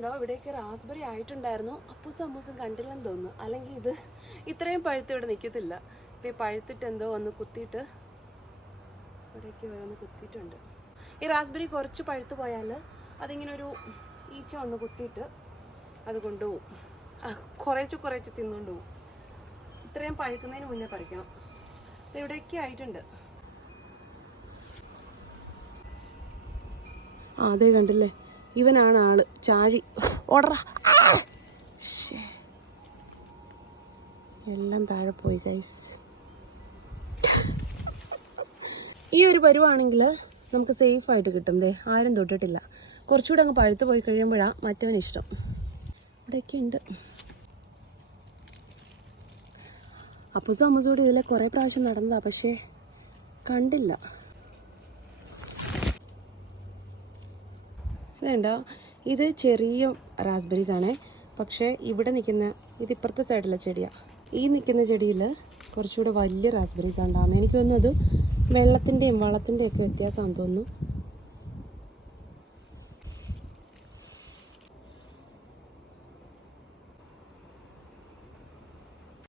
ഇതുണ്ടോ ഇവിടേക്ക് റാസ്ബെറി ആയിട്ടുണ്ടായിരുന്നു. അപ്പോൾ അമ്മൂസും കണ്ടില്ലെന്ന് തോന്നുന്നു. അല്ലെങ്കിൽ ഇത് ഇത്രയും പഴുത്ത് ഇവിടെ നിൽക്കത്തില്ല. ഇത് പഴുത്തിട്ട് എന്തോ ഒന്ന് കുത്തിയിട്ട് ഇവിടേക്ക് ഓരോന്ന് കുത്തിയിട്ടുണ്ട്. ഈ റാസ്ബെറി കുറച്ച് പഴുത്ത് പോയാൽ അതിങ്ങനെ ഒരു ഈച്ച ഒന്ന് കുത്തിയിട്ട് അത് കൊണ്ടുപോകും. കുറേച്ച് കുറേച്ച് തിന്നുകൊണ്ട് പോകും ഇത്രയും പഴുക്കുന്നതിന് മുന്നേ പറിക്കണം. ഇത് ഇവിടെയൊക്കെ ആയിട്ടുണ്ട്. ആ അതെ കണ്ടില്ലേ? ഇവനാണ് ആൾ. ചാഴി. ഓടറ. എല്ലാം താഴെ പോയി ഗൈസ് ഈ ഒരു പരുവാണെങ്കിൽ നമുക്ക് സേഫ് ആയിട്ട് കിട്ടും. ദേ ആരും തൊട്ടിട്ടില്ല. കുറച്ചുകൂടെ അങ്ങ് പഴുത്ത് പോയി കഴിയുമ്പോഴാണ് മറ്റവന് ഇഷ്ടം. ഇവിടെയൊക്കെ അപ്പൂസും അമ്മൂസോട് ഇതിലെ കുറേ പ്രാവശ്യം നടന്നതാ പക്ഷേ കണ്ടില്ല. ഇതുണ്ടോ ഇത് ചെറിയ റാസ്ബെറീസ് ആണേ. പക്ഷേ ഇവിടെ നിൽക്കുന്ന ഇത് ഇപ്പുറത്തെ സൈഡിലെ ചെടിയാണ് ഈ നിൽക്കുന്ന ചെടിയിൽ കുറച്ചുകൂടെ വലിയ റാസ്ബെറീസ് ഉണ്ടാകുന്നത് എനിക്ക് തോന്നുന്നു അത് വെള്ളത്തിന്റെയും വളത്തിന്റെയൊക്കെ വ്യത്യാസമാണെന്ന് തോന്നുന്നു.